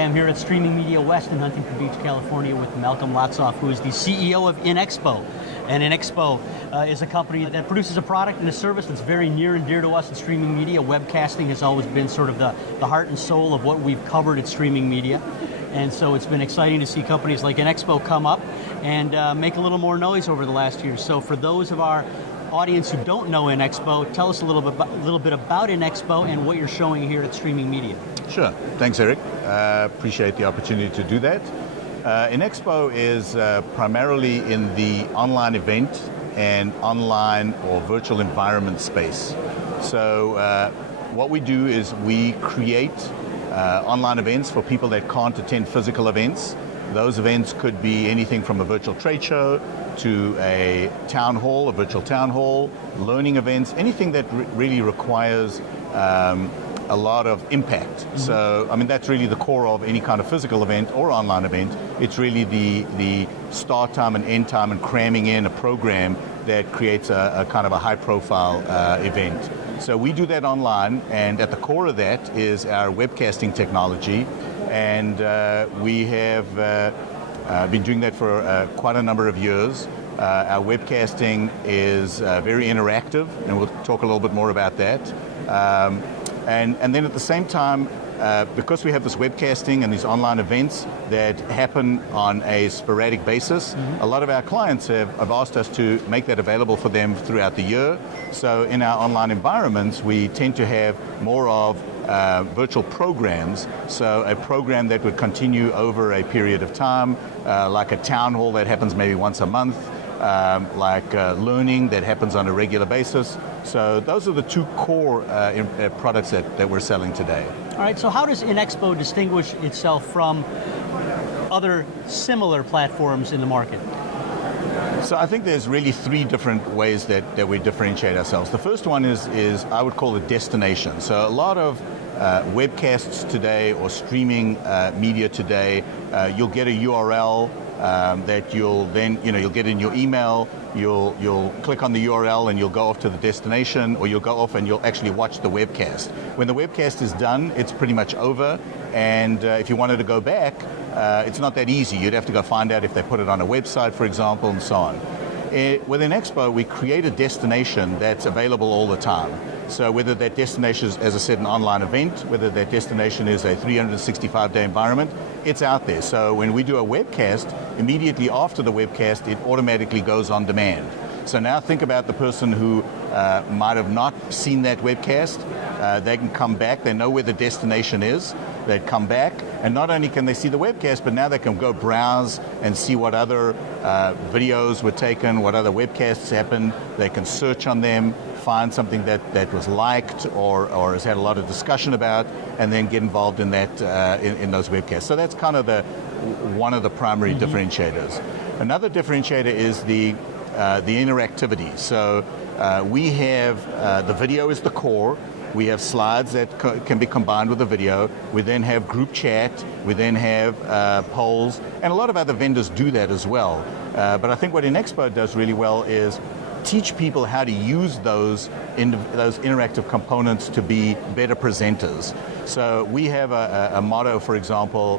Hi, I'm here at Streaming Media West in Huntington Beach, California with Malcolm Lotsoff, who is the CEO of InXpo. And InXpo is a company that produces a product and a service that's very near and dear to us in streaming media. Webcasting has always been sort of the heart and soul of what we've covered at streaming media. And so it's been exciting to see companies like InXpo come up and make a little more noise over the last year. So for those of our audience who don't know InXpo, tell us a little bit about InXpo and what you're showing here at Streaming Media. Sure. Thanks, Eric. Appreciate the opportunity to do that. InXpo is primarily in the online event and online or virtual environment space. So what we do is we create online events for people that can't attend physical events. Those events could be anything from a virtual trade show to a town hall, a virtual town hall, learning events, anything that really requires a lot of impact. Mm-hmm. So, I mean, that's really the core of any kind of physical event or online event. It's really the start time and end time and cramming in a program that creates a kind of a high-profile event. So we do that online, and at the core of that is our webcasting technology, and we have been doing that for quite a number of years. Our webcasting is very interactive, and we'll talk a little bit more about that. And then at the same time, because we have this webcasting and these online events that happen on a sporadic basis, mm-hmm. a lot of our clients have asked us to make that available for them throughout the year. So in our online environments, we tend to have more of virtual programs. So a program that would continue over a period of time, like a town hall that happens maybe once a month, like learning that happens on a regular basis. So those are the two core products that we're selling today. All right, so how does InXpo distinguish itself from other similar platforms in the market? So I think there's really three different ways that we differentiate ourselves. The first one is I would call it destination. So a lot of webcasts today or streaming media today, you'll get a URL that you'll then, you'll get in your email, you'll click on the URL and you'll go off to the destination, or you'll go off and you'll actually watch the webcast. When the webcast is done, it's pretty much over, and if you wanted to go back, it's not that easy. You'd have to go find out if they put it on a website, for example, and so on. With InXpo, we create a destination that's available all the time. So whether that destination is, as I said, an online event, whether that destination is a 365-day environment, it's out there. So when we do a webcast, immediately after the webcast, it automatically goes on demand. So now think about the person who might have not seen that webcast. They can come back. They know where the destination is. They'd come back, and not only can they see the webcast, but now they can go browse and see what other videos were taken, what other webcasts happened. They can search on them, find something that was liked or has had a lot of discussion about, and then get involved in that in those webcasts. So that's kind of one of the primary mm-hmm. differentiators. Another differentiator is the interactivity. So we have the video is the core. We have slides that can be combined with the video. We then have group chat. We then have polls. And a lot of other vendors do that as well. But I think what InXpo does really well is teach people how to use those interactive components to be better presenters. So we have a motto, for example,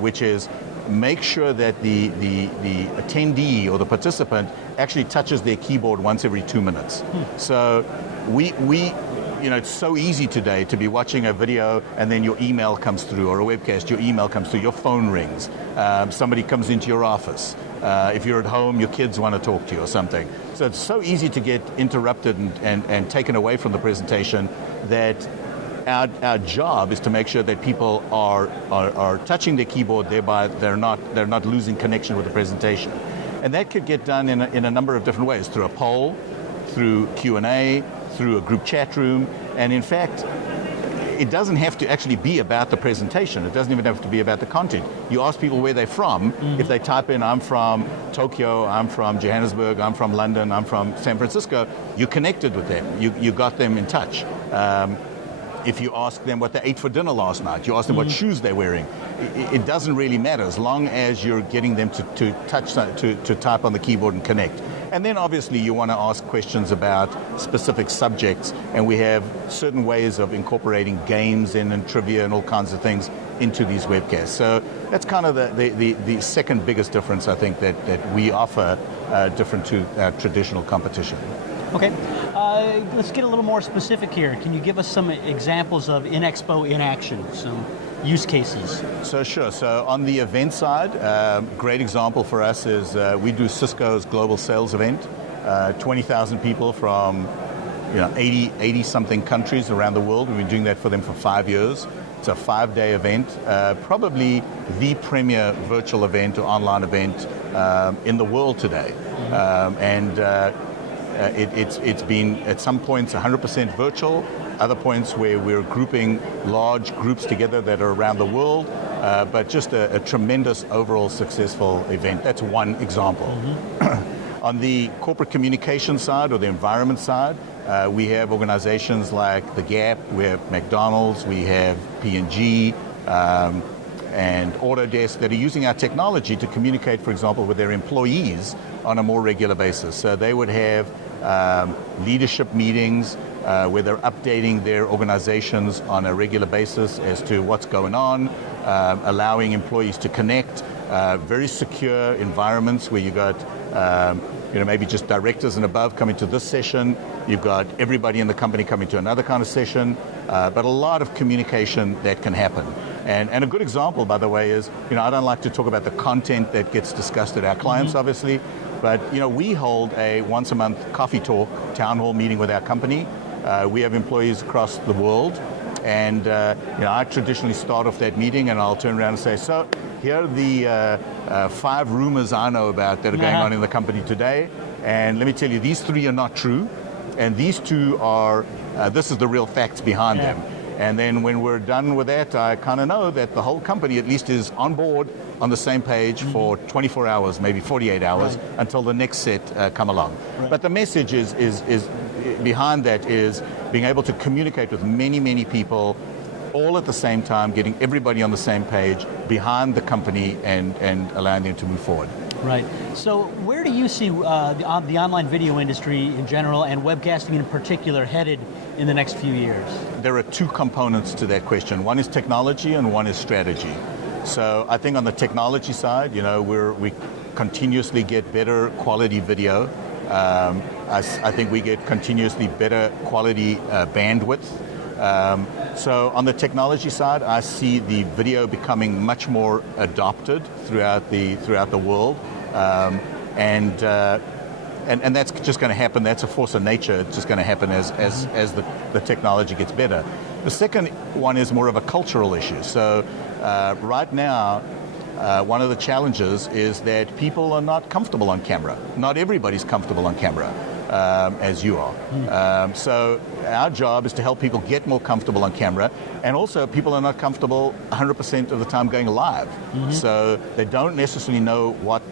which is make sure that the attendee or the participant actually touches their keyboard once every 2 minutes. So we it's so easy today to be watching a video and then your email comes through, or a webcast, your email comes through, your phone rings, somebody comes into your office. If you're at home, your kids want to talk to you or something. So it's so easy to get interrupted and taken away from the presentation that our job is to make sure that people are touching their keyboard, thereby they're not losing connection with the presentation. And that could get done in a number of different ways, through a poll, through Q&A, through a group chat room, and in fact, it doesn't have to actually be about the presentation. It doesn't even have to be about the content. You ask people where they're from. Mm-hmm. If they type in, I'm from Tokyo, I'm from Johannesburg, I'm from London, I'm from San Francisco, you connected with them. You got them in touch. If you ask them what they ate for dinner last night, you ask them mm-hmm. what shoes they're wearing, it doesn't really matter as long as you're getting them to touch, to type on the keyboard and connect. And then obviously you want to ask questions about specific subjects, and we have certain ways of incorporating games in and trivia and all kinds of things into these webcasts. So that's kind of the second biggest difference, I think, that we offer different to traditional competition. Okay, let's get a little more specific here. Can you give us some examples of InXpo in action, some use cases? So sure. So on the event side, great example for us is we do Cisco's global sales event. 20,000 people from 80 something countries around the world. We've been doing that for them for 5 years. It's a 5-day event, probably the premier virtual event or online event in the world today. It's been at some points 100% virtual, other points where we're grouping large groups together that are around the world, but just a tremendous overall successful event. That's one example. On the corporate communication side or the environment side, we have organizations like The Gap, we have McDonald's, we have P&G, and Autodesk that are using our technology to communicate, for example, with their employees on a more regular basis. So they would have leadership meetings where they're updating their organizations on a regular basis as to what's going on, allowing employees to connect, very secure environments where you got maybe just directors and above coming to this session. You've got everybody in the company coming to another kind of session, but a lot of communication that can happen. And a good example, by the way, is, I don't like to talk about the content that gets discussed at our clients, obviously, but, we hold a once a month coffee talk, town hall meeting with our company. We have employees across the world. And I traditionally start off that meeting and I'll turn around and say, so here are the 5 rumors I know about that are going on in the company today. And let me tell you, these 3 are not true. And these 2 are, this is the real facts behind them. And then when we're done with that, I kind of know that the whole company at least is on board, on the same page for 24 hours, maybe 48 hours, until the next set come along. But the message is behind that is being able to communicate with many, many people all at the same time, getting everybody on the same page behind the company and allowing them to move forward. Right. So where do you see the online video industry in general and webcasting in particular headed in the next few years? There are 2 components to that question. One is technology and one is strategy. So I think on the technology side, we continuously get better quality video. I think we get continuously better quality bandwidth. So on the technology side, I see the video becoming much more adopted throughout the world, and that's just going to happen. That's a force of nature. It's just going to happen as the technology gets better. The second one is more of a cultural issue. So right now, one of the challenges is that people are not comfortable on camera. Not everybody's comfortable on camera, as you are. So our job is to help people get more comfortable on camera, and also people are not comfortable 100% of the time going live. So they don't necessarily know what,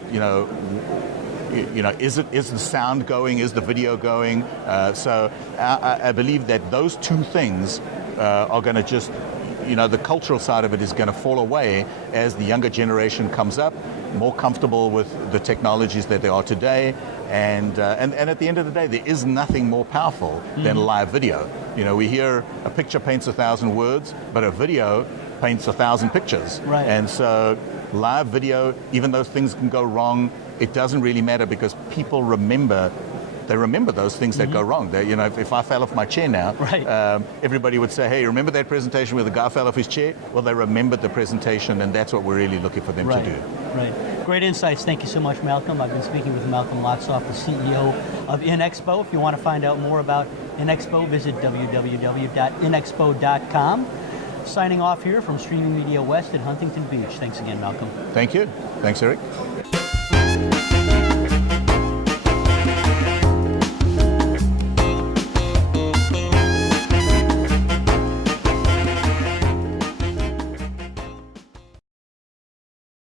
is the sound going, is the video going? So I believe that those 2 things are going to just, the cultural side of it is going to fall away as the younger generation comes up, more comfortable with the technologies that they are today. And at the end of the day, there is nothing more powerful than live video. We hear a picture paints 1,000 words, but a video paints 1,000 pictures. Right. And so live video, even though things can go wrong, it doesn't really matter because people remember those things that go wrong. If I fell off my chair now, everybody would say, hey, remember that presentation where the guy fell off his chair? Well, they remembered the presentation, and that's what we're really looking for them to do. Right. Great insights. Thank you so much, Malcolm. I've been speaking with Malcolm Lotsoff, the CEO of InXpo. If you want to find out more about InXpo, visit www.inexpo.com. Signing off here from Streaming Media West at Huntington Beach. Thanks again, Malcolm. Thank you. Thanks, Eric.